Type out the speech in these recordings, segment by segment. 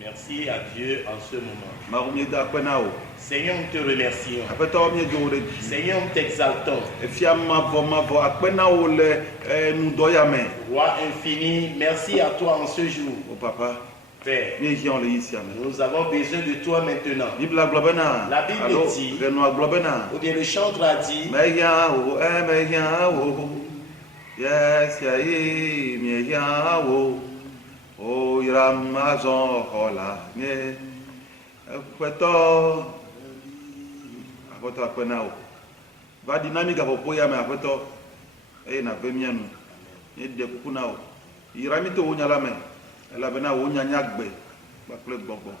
Merci à Dieu en ce moment. Seigneur, nous te remercions. Seigneur, nous t'exaltons. Roi infini, merci à toi en ce jour. Papa. Père, nous avons besoin de toi maintenant. La Bible dit, ou bien le chantre a dit, yes, oh, Ramazon, hola, ne, Peto, Apoto Apenao. Va dynamique à Popoya, mais Apoto, et na Bemian, et de Punao. Iramito Unyalame, la Bena Unyanyagbe, Bacle Bobo,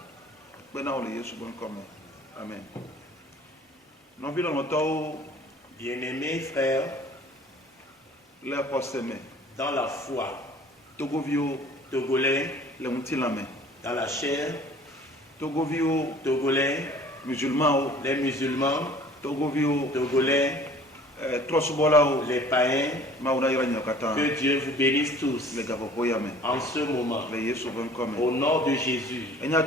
Benao, les Yesubon comme. Amen. Non, vit dans le bien-aimés frères, leur possémé, dans la foi, Togovio, Togolais, les Moutilame, dans la chair, Togovio, Togolais, musulmans, les musulmans, Togovio, Togolais, les païens, que Dieu vous bénisse tous en ce moment. Au nom de Jésus, j'ai un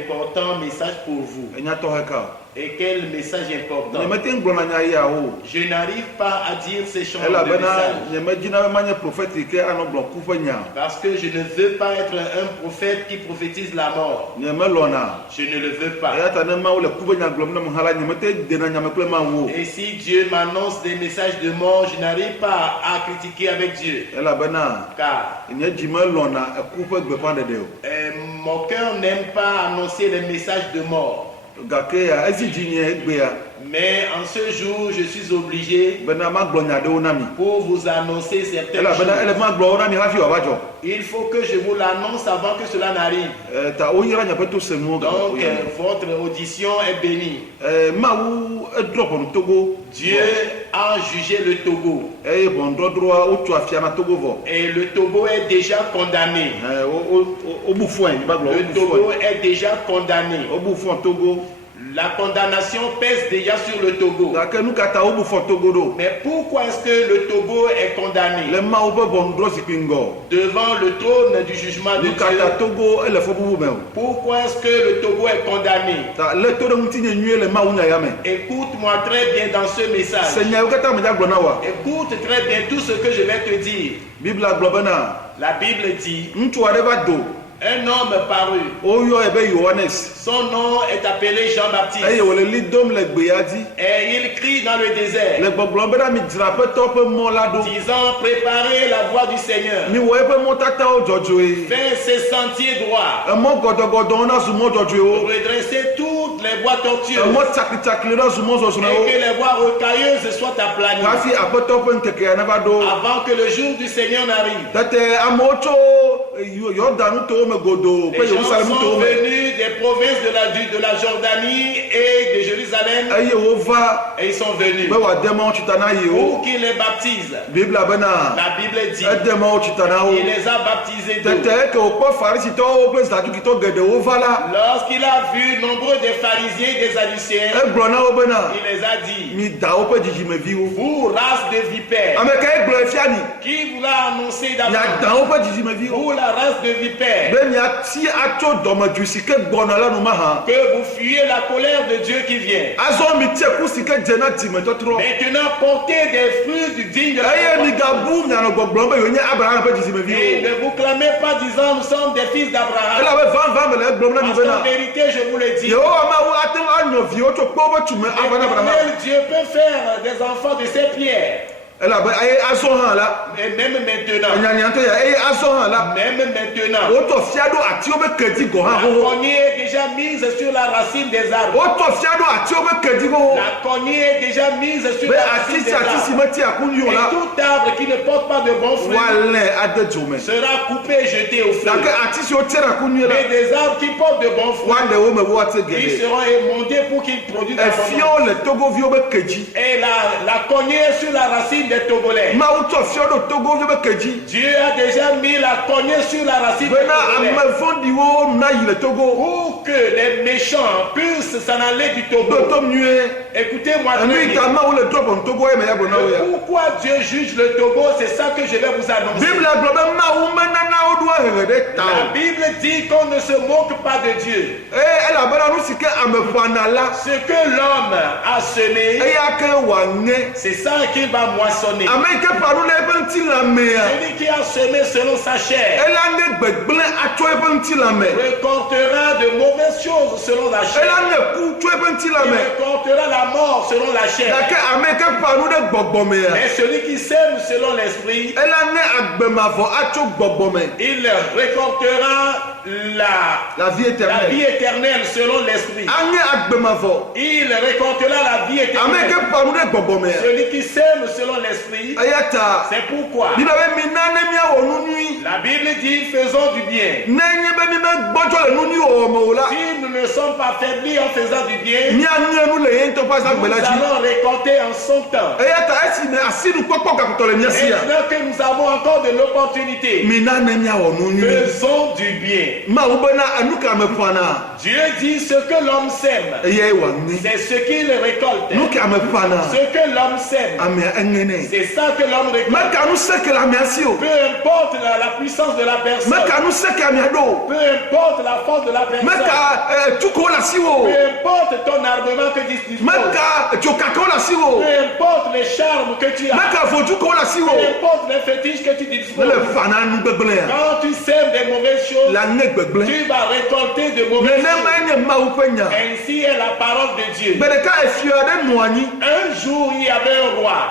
important message pour vous. Et quel message important? Je n'arrive pas à dire ces choses de message. Parce que je ne veux pas être un prophète qui prophétise la mort. Je ne le veux pas. Et si Dieu m'annonce des messages de mort, je n'arrive pas à critiquer avec Dieu. Car mon cœur n'aime pas annoncer les messages de mort. Mais en ce jour, je suis obligé pour vous annoncer certaines choses. Il faut que je vous l'annonce avant que cela n'arrive. Donc, votre audition est bénie. Dieu a jugé le Togo. Et le Togo est déjà condamné. Le Togo est déjà condamné. La condamnation pèse déjà sur le Togo. Mais pourquoi est-ce que le Togo est condamné? Devant le trône du jugement de Dieu. Pourquoi est-ce que le Togo est condamné? Écoute-moi très bien dans ce message. Écoute très bien tout ce que je vais te dire. La Bible dit, un homme parut. Son nom est appelé Jean-Baptiste. Et il crie dans le désert, disant, préparez la voie du Seigneur. Fais ses sentiers droits. Redressez toutes les voies tortueuses. Et que les voies rocailleuses soient aplanies. Avant que le jour du Seigneur n'arrive. Les gens sont venus des provinces de la Jordanie et de Jérusalem. Et ils sont venus pour qu'il les baptise. La Bible dit il les a baptisés d'eau. Lorsqu'il a vu nombreux des pharisiens et des sadducéens, il les a dit, vous race de vipères, qui vous l'a annoncé d'abord, vous la race de vipères, que vous fuyez la colère de Dieu qui vient. Maintenant portez des fruits du digne de la et ne vous clamez pas disant nous sommes des fils d'Abraham. En vérité je vous le dis, Dieu peut faire des enfants de ses pierres. Et même maintenant, la cognée est déjà mise sur la racine des arbres. La cognée est déjà mise sur la racine des arbres. Et tout arbre qui ne porte pas de bons fruits sera coupé et jeté au feu. Mais des arbres qui portent de bons fruits, ils seront émondés pour qu'ils produisent de bons fruits. Et la cognée sur la racine des Togolais. Dieu a déjà mis la cognée sur la racine des Togolais. Pour que les méchants puissent s'en aller du Togo. Écoutez-moi très bien. Pourquoi Dieu juge le Togo, c'est ça que je vais vous annoncer. La Bible dit qu'on ne se moque pas de Dieu. Ce que l'homme a semé, c'est ça qu'il va moissonner. Celui qui a semé selon sa chair récoltera de mauvaises choses selon la chair. Il récoltera la mort selon la chair. Mais celui qui sème selon l'esprit, il récoltera la vie éternelle selon l'esprit. Il récoltera la vie éternelle. Celui qui sème selon l'esprit, c'est pourquoi la Bible dit faisons du bien. Si nous ne sommes pas faiblis en faisant du bien, nous allons récolter en son temps. Maintenant que nous avons encore de l'opportunité, faisons du bien. Dieu dit ce que l'homme sème, c'est ce qu'il récolte. Ce que l'homme sème, c'est ça que l'homme récolte. Peu importe la puissance de la personne, peu importe la force de la personne, peu importe ton armement que tu disposes, peu importe les charmes que tu as, peu importe les fétiches que tu disposes, quand tu sèmes des mauvaises choses, tu vas récolter de mauvaises choses. Ainsi est la parole de Dieu. Un jour, il y avait un roi.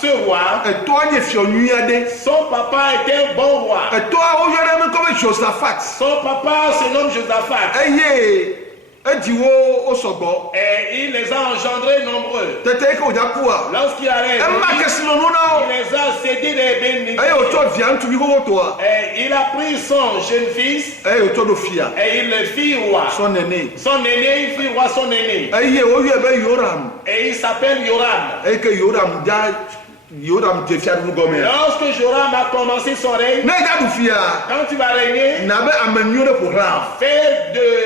Ce roi, son papa était un bon roi. Son papa se nomme Josaphat. Et il les a engendrés nombreux. Lorsqu'il arrive, il les a cédés des bénédictions. Et il a pris son jeune fils et il le fit roi. Son aîné, il fit roi son aîné. Et il s'appelle Yoram. Lorsque Joram a commencé son règne, quand tu vas régner,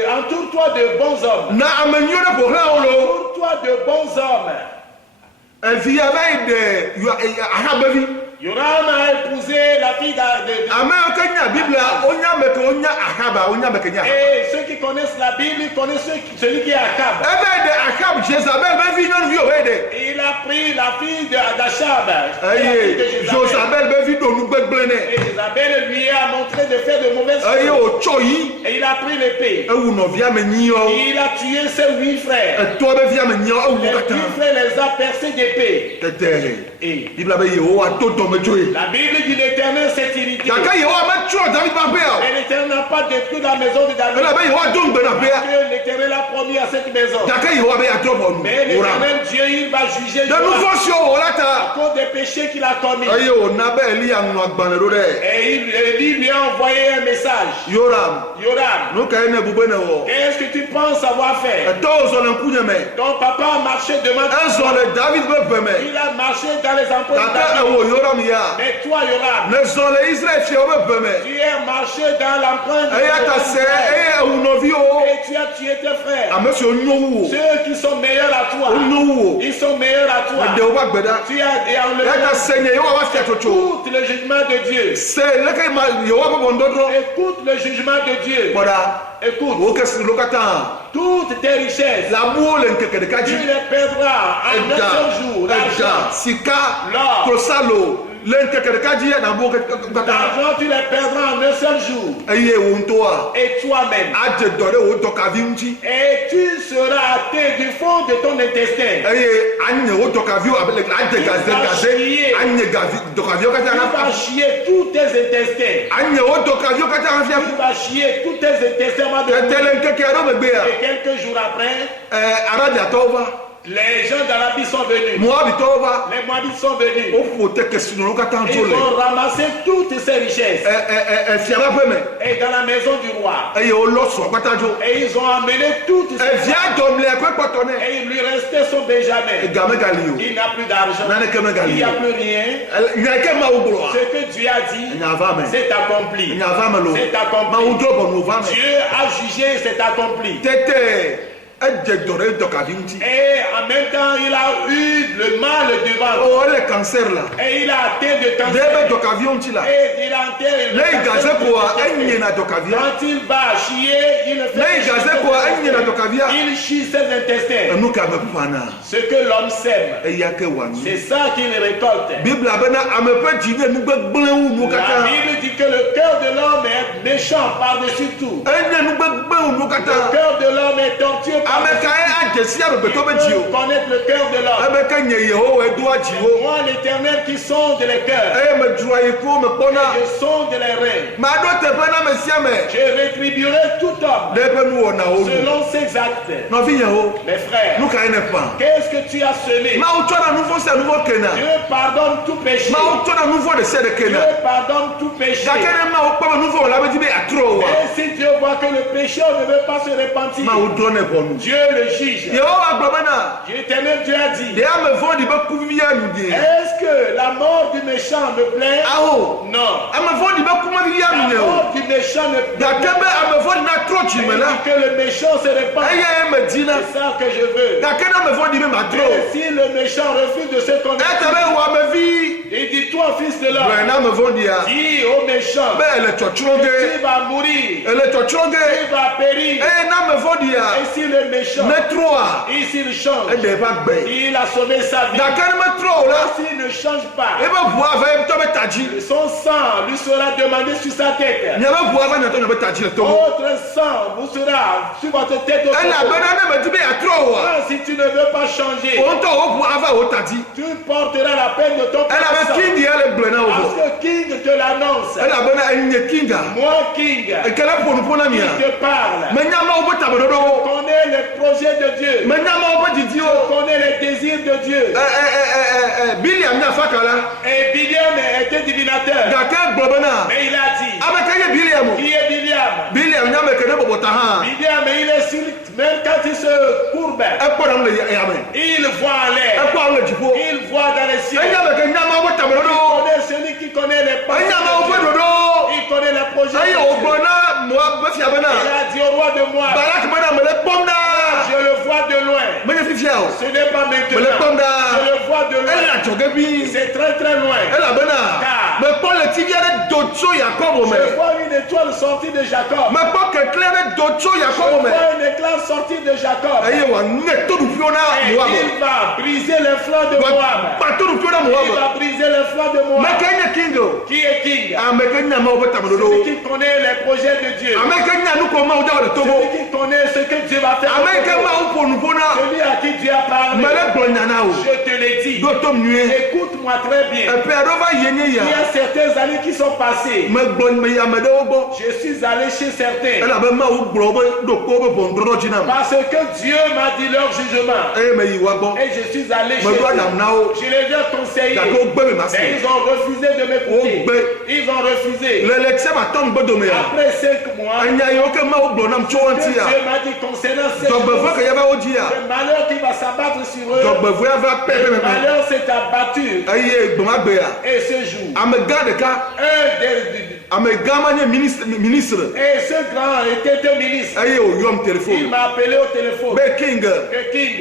entoure-toi de bons hommes. Entoure-toi de bons hommes. Yoram a épousé la fille de et ceux qui connaissent la Bible, ils connaissent celui qui est Achab. Et il a pris la fille d'Achab. Et Josabel lui a montré de faire de mauvaises choses. Et il a pris l'épée. Et il a tué ses 8 frères. Les 8 frères les a percés d'épée. Et la Bible dit l'Éternel s'est irrité. Et l'Éternel n'a pas détruit la maison de David. Que l'Éternel a promis à cette maison. Mais l'Éternel Dieu, il va juger à cause des péchés qu'il a commis. Et il lui a envoyé un message. Yoram, qu'est-ce que tu penses avoir fait? Ton papa a marché devant toi. Il a marché dans les empreintes de David. Mais toi, Yoram, tu as marché dans l'empreinte de David. Et tu as tué tes frères. Ceux qui sont meilleurs à toi, ils sont meilleurs à toi. Tu as enlevé tout le jugement de Dieu. Écoute le jugement de Dieu. Écoute, toutes tes richesses, tu les perdras en un seul jour. L'argent, l'or, l'argent, tu les perdras en un seul jour. Et toi-même. Et tu seras atteint du fond de ton intestin. Tu vas chier tous tes intestins. Tu vas chier tous tes intestins. Et quelques jours après, Les gens d'Arabie sont venus. Les Moabites sont venus. Ils ont ramassé toutes ces richesses. Et dans la maison du roi. Et ils ont amené toutes ces richesses. Et il lui restait son Benjamin. Il n'a plus d'argent. Il n'y a plus rien. Ce que Dieu a dit, c'est accompli. C'est accompli. Dieu a jugé, c'est accompli. Et en même temps, il a eu le mal devant. Oh, le cancer là. Et il a atteint de cancer. Et il a atteint le cancer. Quand il va chier, il fait il chie ses intestins. Ce que l'homme sème, c'est ça qu'il récolte. La Bible dit que le cœur de l'homme est méchant par-dessus tout. Le cœur de l'homme est tortueux. Connaître le cœur de l'homme. Moi, l'Éternel qui sonde les cœurs. Je sonde les reins. Je rétribuerai tout homme selon ses actes. Mes frères, qu'est-ce que tu as semé? Dieu pardonne tout péché. Dieu pardonne tout péché. Et si Dieu voit que le pécheur ne veut pas se repentir, Dieu le juge. L'Éternel Dieu a dit, est-ce que la mort du méchant me plaît? Non. La mort du méchant ne plaît pas. Que le méchant se répand. C'est ça que je veux. Et si le méchant refuse de se convertir, il dit, toi fils de l'homme, dis au méchant, tu vas mourir, tu vas périr. Et si le méchant, et s'il change, il a sauvé sa vie. S'il ne change pas, son sang lui sera demandé sur sa tête. Votre sang vous sera sur votre tête. Si tu ne veux pas changer, tu porteras la peine de ton sang. Parce que King te l'annonce. Moi, King, qui te parle. Je connais les projets de Dieu. Je connais les désirs de Dieu. Et Biliam était divinateur. Mais il a dit, qui est Biliam? Biliam, il est sur, même quand il se courbe, il voit en l'air. Il voit dans les cieux. Il connaît celui qui connaît les pensées. Il connaît les projets de Dieu. Il a dit au roi de moi, je le vois de loin. Ce n'est pas maintenant. Je le vois de loin. C'est très très loin. Car je vois une étoile sortie de Jacob. Je vois une éclate sortie de Jacob. Et il va briser les flancs de Moab. Il va briser les flancs de Moab. Qui est King? Celui qui connaît les projets de Dieu. Celui qui connaît ce que Dieu va faire. Celui à qui Dieu a parlé. Je te l'ai dit. Écoute-moi très bien. Il y a certaines années qui sont passées. Je suis allé chez certains. Parce que Dieu m'a dit leur jugement. Et je suis allé chez eux. Je les ai conseillés. Mais ils ont refusé de m'écouter. Ils ont refusé. Après 5 mois, Dieu m'a dit concernant ces choses, le malheur qui va s'abattre sur eux, le malheur s'est abattu. Et ce jour, un ministre, et ce grand était un ministre, il m'a appelé au téléphone. King,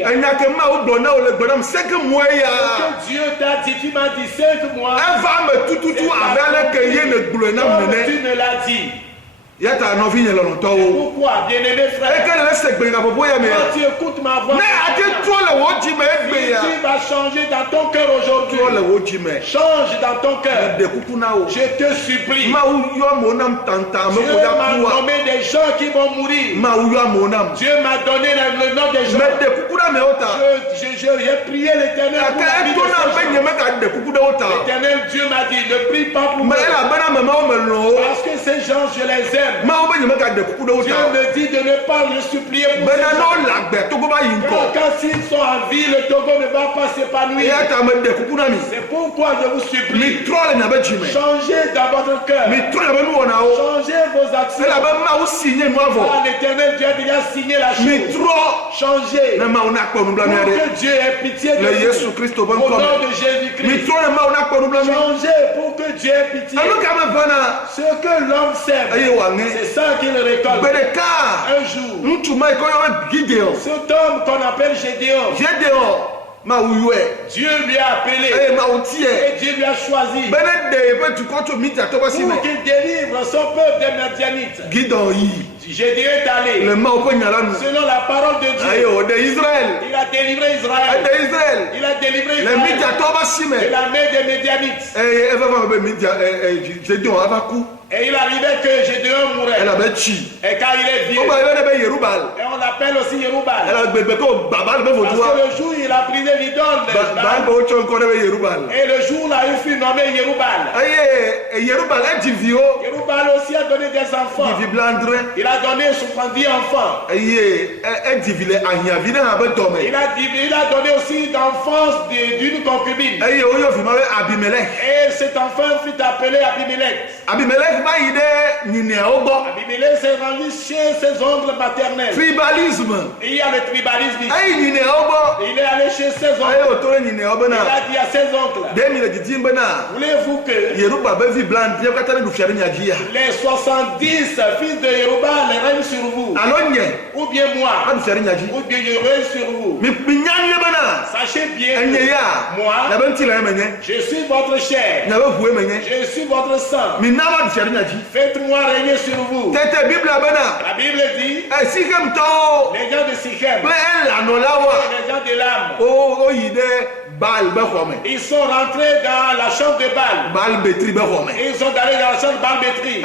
Dieu t'a dit, tu m'as dit 5 mois. Tu me l'as dit. Pourquoi, bien-aimé frère, quand tu écoutes ma voix, si tu vas changer dans ton cœur aujourd'hui, change dans ton cœur. Je te supplie. Dieu m'a nommé des gens qui vont mourir. Dieu m'a donné le nom des gens. J'ai prié l'Éternel pour l'Éternel Dieu m'a dit, ne prie pas pour moi. Parce que c'est ces gens, je les aime. Dieu me dit de ne pas le supplier pour ces gens. Quand s'ils sont en vie, le Togo ne va pas s'épanouir. C'est pourquoi je vous supplie. Changez dans votre cœur. Changez vos actions. L'Éternel Dieu a déjà signé la chose. Changez. Pour que Dieu ait pitié de vous. Au nom de Jésus-Christ. Changez pour que Dieu ait pitié. Ce que l'homme sème, c'est ça qu'il récolte. Un jour, cet homme qu'on appelle Gédéon, Dieu lui a appelé et Dieu lui a choisi pour qu'il délivre son peuple des Midianites. Gédéon est allé selon la parole de Dieu. Il a délivré Israël. Il a délivré Israël de la main des Midianites. Et il arrivait que Gédéon mourait. Et quand il est vieux, et on l'appelle aussi Yerubal. Parce que le jour il a brisé l'idole de Baal. Et le jour là il fut nommé Yerubal. Yerubal aussi a donné des enfants. Il a donné 70 enfants. Il a donné aussi d'enfance d'une concubine. Et cet enfant fut appelé Abimelech. Abimelech s'est rendu chez ses oncles maternels. Tribalisme. Et il y a le tribalisme ici. Il est allé chez ses oncles. Il a dit à ses oncles, voulez-vous que les 70 fils de Yerubal règnent sur vous? Ou bien moi? Ou bien je règne sur vous? Sachez bien que moi, je suis votre chair. Je suis votre sang. Faites-moi régner sur vous. La Bible dit, les gens de Sichem, les gens de l'âme, ils sont rentrés dans la chambre de Baal. Ils sont allés dans la chambre de Baal-Bétri.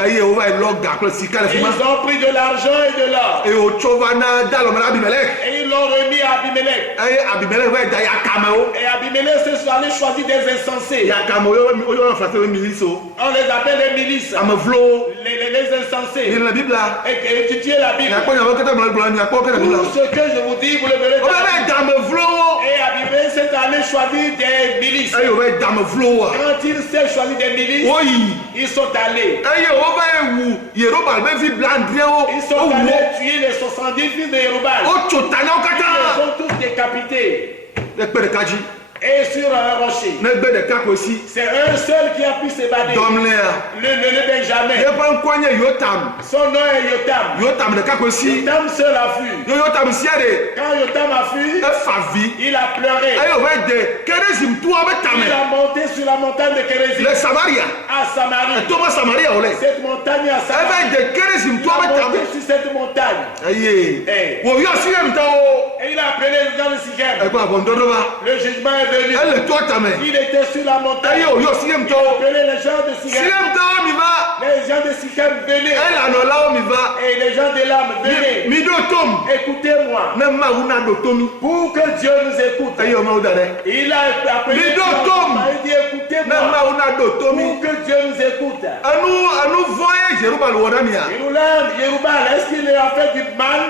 Ils ont pris de l'argent et de l'or. Et ils l'ont remis à Abimelech. Et Abimelech s'est allé choisir des insensés. On les appelle les milices. Les insensés. Et étudiez la Bible. Tout ce que je vous dis, vous le verrez. Et Abimelech s'est allé choisir des milices. Quand il s'est choisi des milices, ils sont allés. Ils sont allés tuer les 70 fils de Yerubal. Ils sont tous décapités. Et sur un rocher. C'est un seul qui a pu s'évader. Le Benjamin. Son nom est Yotam. Yotam seul a fui. Quand Yotam a fui, il a pleuré. Il a monté sur la montagne de Kérézim. À Samarie. Cette montagne à Samarie. Il a monté sur cette montagne. Et il a appelé les gens de Sichem. Le jugement est venu. Il était sur la montagne. Il a appelé les gens de Sichem. Les gens de Sichem venaient. Et les gens de l'âme venaient. Écoutez-moi. Pour que Dieu nous écoute. Il a appelé les gens. Il dit écoutez-moi. Pour que Dieu nous écoute. Yerubal, est-ce qu'il a fait du mal?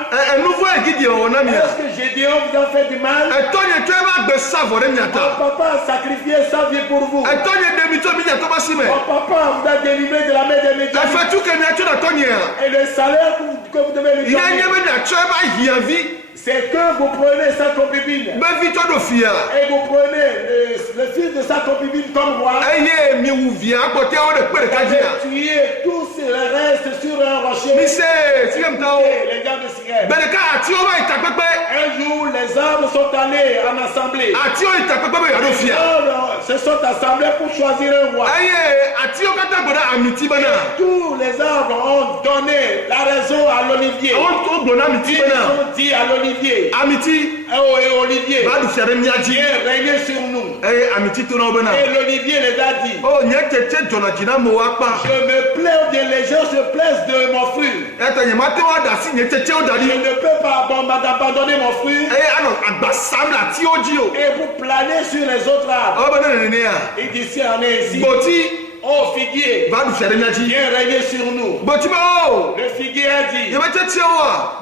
Est-ce que Gédéon vous a fait du mal? Mon papa a sacrifié sa vie pour vous. Mon papa vous a délivré de la main des médias. Et le salaire que vous devez lui donner, c'est que vous prenez sa concubine. Et vous prenez le fils de sa concubine comme roi. Et vous tuez tous les restes sur un rocher. Les gens de Sichem. Un jour, les arbres sont allés en assemblée. Les arbres se sont assemblés pour choisir un roi. Et tous les arbres ont donné la raison à l'olivier. Ils ont dit à l'olivier. Et Olivier, viens régner sur nous. Et l'olivier les a dit, je me plais, ou bien les gens se plaisent de mon fruit. Je ne peux pas abandonner mon fruit et vous planer sur les autres arbres. Il dit si on est ici, on Oh figuier, viens régner sur nous. Le figuier a dit,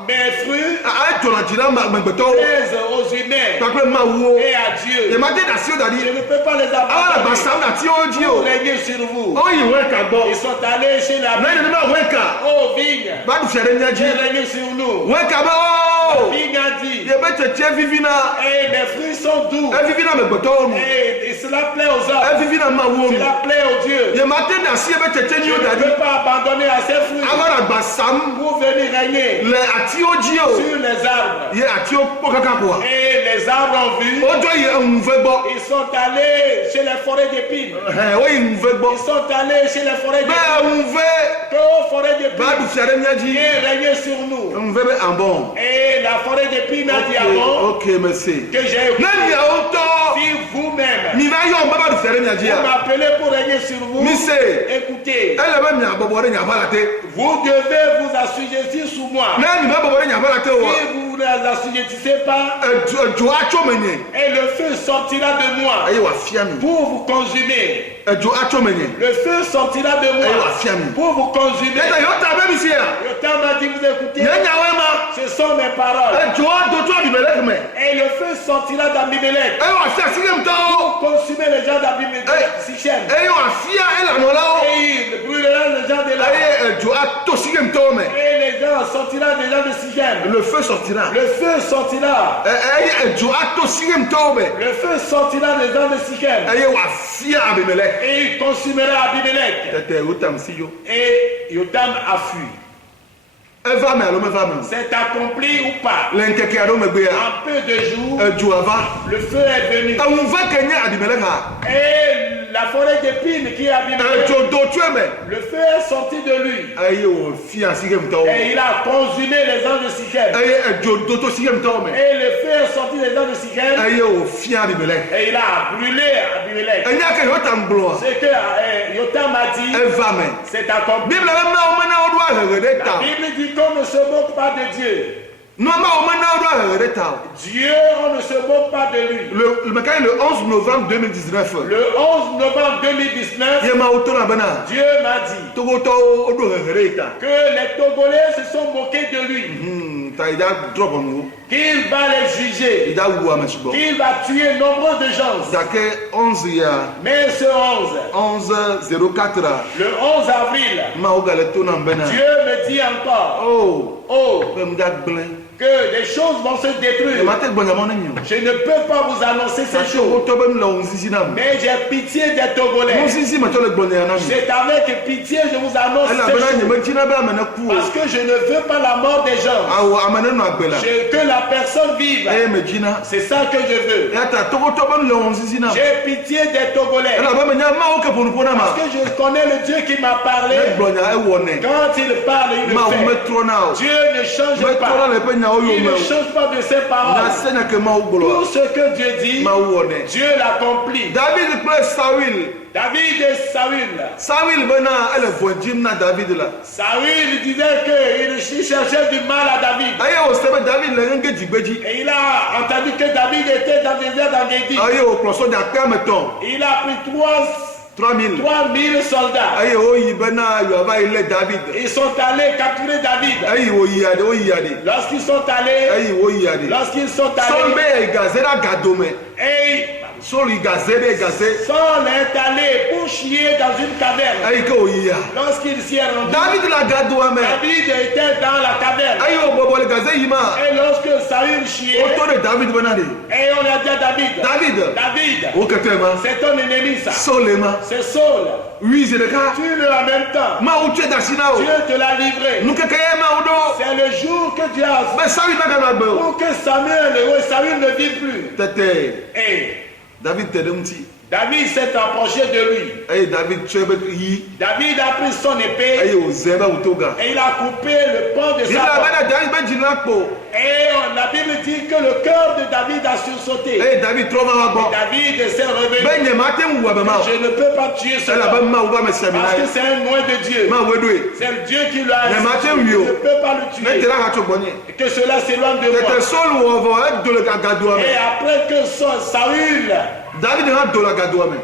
mes fruits plaisent aux humains et à Dieu. Je ne peux pas les abandonner pour régner sur vous. Ils sont allés chez la vigne. Oh vigne, viens régner sur nous. La vigne a dit, et mes fruits sont doux. Et cela plaît aux hommes. Cela plaît aux dieux. Je ne peux pas abandonner à ces fruits pour venir régner sur les arbres. Et les arbres ont vu. Ils sont allés chez les forêts d'épines. Ils sont allés chez les forêts d'épines. Que forêt d'épines viens régner sur nous. Et la forêt d'épines a dit avant que j'ai écouté. Si vous-même vous m'appelez pour régner sur vous, écoutez, vous devez vous assujettir sous moi. Si vous ne vous assujettissez pas, et le feu sortira de moi pour vous consumer. Le feu sortira de moi pour vous consumer. Yotam a dit, vous écoutez, ce sont mes paroles. Et le feu sortira d'Abimelech pour consumer les gens d'Abimelech. Sichem. Et il brûlera les gens de là. Et les gens sortira des gens de Sichem. Le feu sortira. Le feu sortira. Le feu sortira des gens de Sichem. Et il consumera Abimelech. Et Yotam a fui. C'est accompli ou pas? En peu de jours, le feu est venu. Et la forêt d'épines qui est Abimelech, le feu est sorti de lui. Et il a consumé les gens de Sichem. Et le feu est sorti des gens de Sichem. Et il a brûlé Abimelech. C'est que Yotam a dit, c'est accompli. La Bible dit qu'on ne se moque pas de Dieu. Dieu, on ne se moque pas de lui. Le 11 novembre 2019. Le 11 novembre 2019, Dieu m'a dit que les Togolais se sont moqués de lui. Qu'il va les juger. Qu'il va tuer nombre de gens. Mais ce 11 le 11 avril, Dieu me dit encore, que des choses vont se détruire. Je ne peux pas vous annoncer ces choses. Mais j'ai pitié des Togolais. C'est avec pitié que je vous annonce ces choses. Parce que je ne veux pas la mort des gens. Je veux que la personne vive. C'est ça que je veux. J'ai pitié des Togolais. Parce que je connais le Dieu qui m'a parlé. Quand il parle, il le fait. Dieu ne change pas. Il ne change pas de ses paroles. Tout ce que Dieu dit, Dieu l'accomplit. David et Saül. Saül disait qu'il cherchait du mal à David. Et il a entendu que David était dans le désert d'Engedi. Il a pris 3000 soldats. Ils sont allés capturer David. Lorsqu'ils sont allés, Saul est allé pour chier dans une caverne. Lorsqu'il s'y est rendu, David était dans la caverne. Et lorsque Saül chiait, et on a dit à David, c'est ton ennemi ça. C'est Saul. Tu le en même temps. Dieu te l'a livré. C'est le jour que Dieu a fait pour que Saül ne vive plus. Et David s'est approché de lui. David a pris son épée et il a coupé le pan de sa peau. Et la Bible dit que le cœur de David a sursauté. Et David s'est revenu. Je ne peux pas tuer ce homme parce que c'est un loin de Dieu. C'est le Dieu qui l'a dit. Je ne peux pas le tuer. Et que cela s'éloigne de moi. Et après que Saül David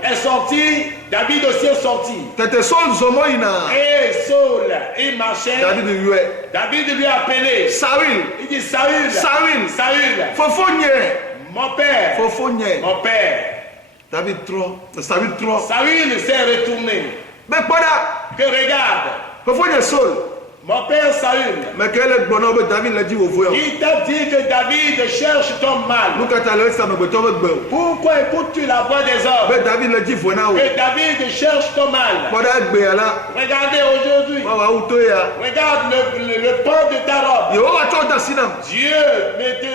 est sorti, David aussi est sorti. Et Saul, il marchait. David lui a appelé. Il dit Saül. Mon père. Mon père. Saül s'est retourné. Que regarde. Mon père Saül. Il t'a dit que David cherche ton mal. Pourquoi écoutes-tu la voix des hommes? Que David cherche ton mal. Regardez aujourd'hui. Regarde le pan de ta robe. Dieu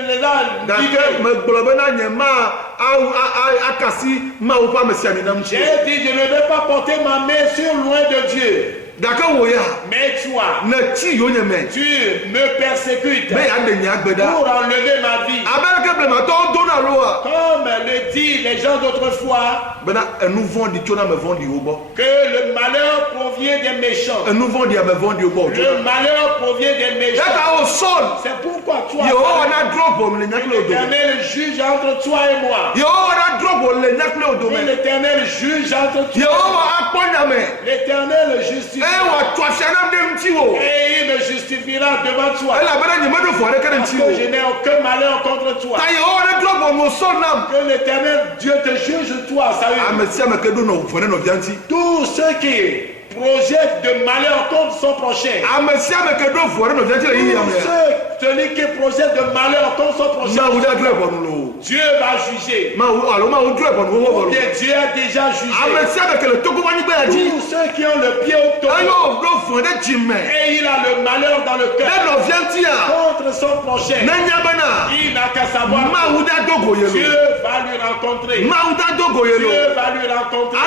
met là. J'ai dit je ne vais pas porter ma main sur loin de Dieu. Mais toi, tu me persécutes pour enlever ma vie. Comme le disent les gens d'autrefois, que le malheur provient des méchants. Le malheur provient des méchants. C'est pourquoi toi, l'Éternel juge entre toi et moi. L'Éternel juge entre toi et moi. L'Éternel justifie. Et il me justifiera devant toi. Parce que je n'ai aucun malheur contre toi. Que l'Éternel Dieu te juge toi, Saül. Tous ceux qui projette de malheur contre son prochain. Celui qui projette de malheur contre son prochain. Dieu va juger. Dieu a déjà jugé. Tous ceux qui ont le pied au Togo. Et il a le malheur dans le cœur contre son prochain. Il n'a qu'à savoir. Dieu va lui rencontrer. Dieu va lui rencontrer.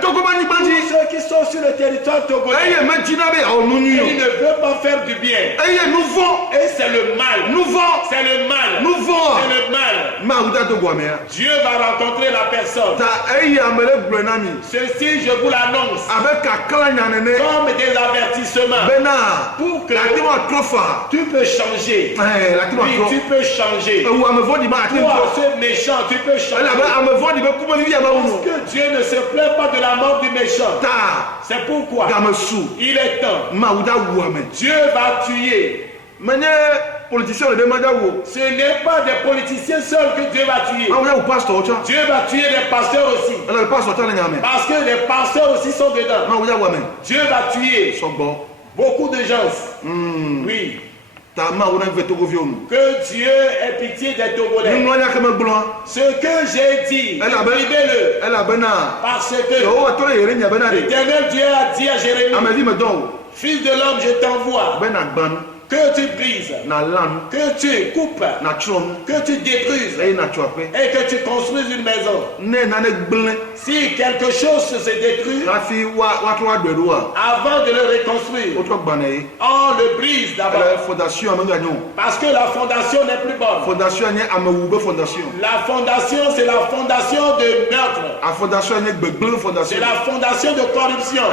Tous ceux qui sont sur le territoire togolais. Il ne veut pas faire du bien. Et c'est le mal. C'est le mal. C'est le mal. Dieu va rencontrer la personne. Ceci, je vous l'annonce. Comme des avertissements. Pour que tu peux changer. Oui, tu peux changer. Toi, ce méchant, tu peux changer. Parce que Dieu ne se plaint pas de la mort du méchant. C'est pourquoi il est temps. Dieu va tuer. Ce n'est pas des politiciens seuls que Dieu va tuer. Dieu va tuer les pasteurs aussi. Parce que les pasteurs aussi sont dedans. Dieu va tuer beaucoup de gens. Oui. Que Dieu ait pitié des Togolais. Ce que j'ai dit, écrivez-le. Parce que l'Éternel Dieu a dit à Jérémie, Fils de l'homme, je t'envoie. Que tu brises, que tu coupes, que tu détruises et que tu construises une maison. Si quelque chose se détruit, avant de le reconstruire, on le brise d'abord. Parce que la fondation n'est plus bonne. La fondation, c'est la fondation de meurtre. C'est la fondation de corruption.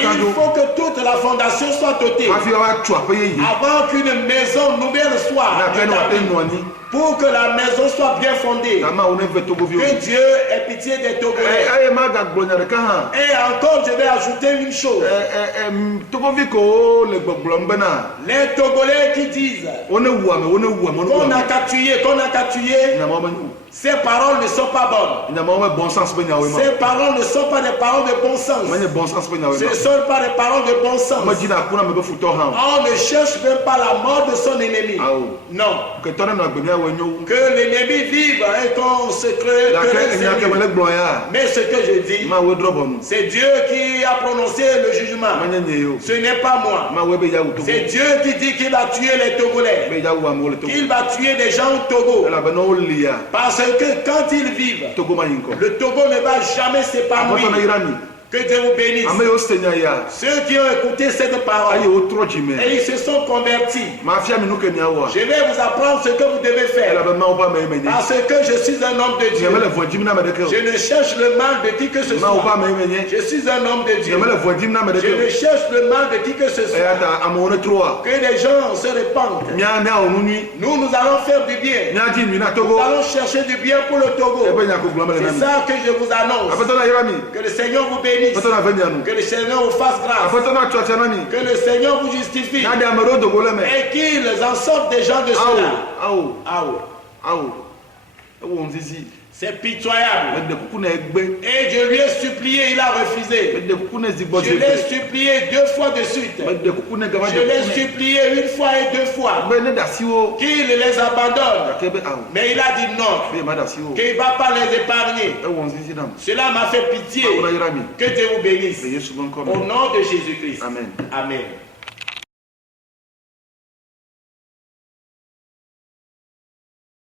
Il faut que toute la fondation soit ôtée. Avant qu'une maison nouvelle soit établie, pour que la maison soit bien fondée. Que Dieu ait pitié des Togolais. Et encore, je vais ajouter une chose. Les Togolais qui disent qu'on n'a qu'à tuer, ces paroles ne sont pas bonnes. Ces paroles ne sont pas des paroles de bon sens. Ce ne sont pas des paroles de bon sens. On ne cherche même pas la mort de son ennemi. Non. Que l'ennemi vive et qu'on se crée. Mais ce que je dis, c'est Dieu qui a prononcé le jugement. Ce n'est pas moi. C'est Dieu qui dit qu'il va tuer les Togolais. Qu'il va tuer des gens au Togo. Parce que quand ils vivent, le Togo ne va jamais s'épanouir. Que Dieu vous bénisse. Ceux qui ont écouté cette parole et ils se sont convertis. Je vais vous apprendre ce que vous devez faire. Parce que je suis un homme de Dieu. Je ne cherche le mal de qui que ce soit. Je suis un homme de Dieu. Je ne cherche le mal de qui que ce soit. Que les gens se répandent. Nous allons faire du bien. Nous allons chercher du bien pour le Togo. C'est ça que je vous annonce. Que le Seigneur vous bénisse. Que le Seigneur vous fasse grâce. Que le Seigneur vous justifie. Et qu'ils en sortent des gens de cela. C'est pitoyable. Et je lui ai supplié, il a refusé. Je l'ai supplié 2 fois de suite. Je l'ai supplié 1 fois et 2 fois. Qu'il les abandonne. Mais il a dit non. Qu'il ne va pas les épargner. Cela m'a fait pitié. Que Dieu vous bénisse. Au nom de Jésus-Christ. Amen. Amen.